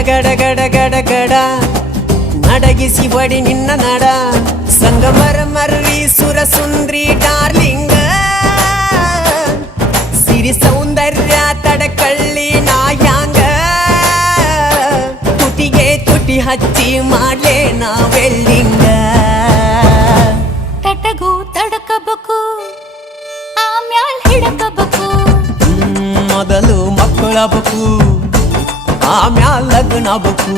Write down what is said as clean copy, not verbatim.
ಗಡ ಗಡ ಗಡ ಗಡ ನಡಗಿಸಿ ಹೊಡಿ ನಿನ್ನ ನಡ ಸಂಗಮರ ಮರ್ರಿ ಸುರ ಸುಂದ್ರಿ ಡಾರ್ಲಿಂಗ ಸಿರಿ ಸೌಂದರ್ಯ ತಡಕಳ್ಳಿ ನಾಯಾಂಗ ತುಟಿಗೆ ತುಟಿ ಹಚ್ಚಿ ಮಾಡ್ಲೆ ನಾ ವೆಲ್ಡಿಂಗ ತಟಗೂ ತಡಕಬೇಕು ಆಮ್ಯಾಲ್ ಹಿಡಕಬೇಕು ಮೊದಲು ಮಕ್ಕಳಬೇಕು ಆಮ್ಯಾಲ್ ಲಗ್ನಬೇಕು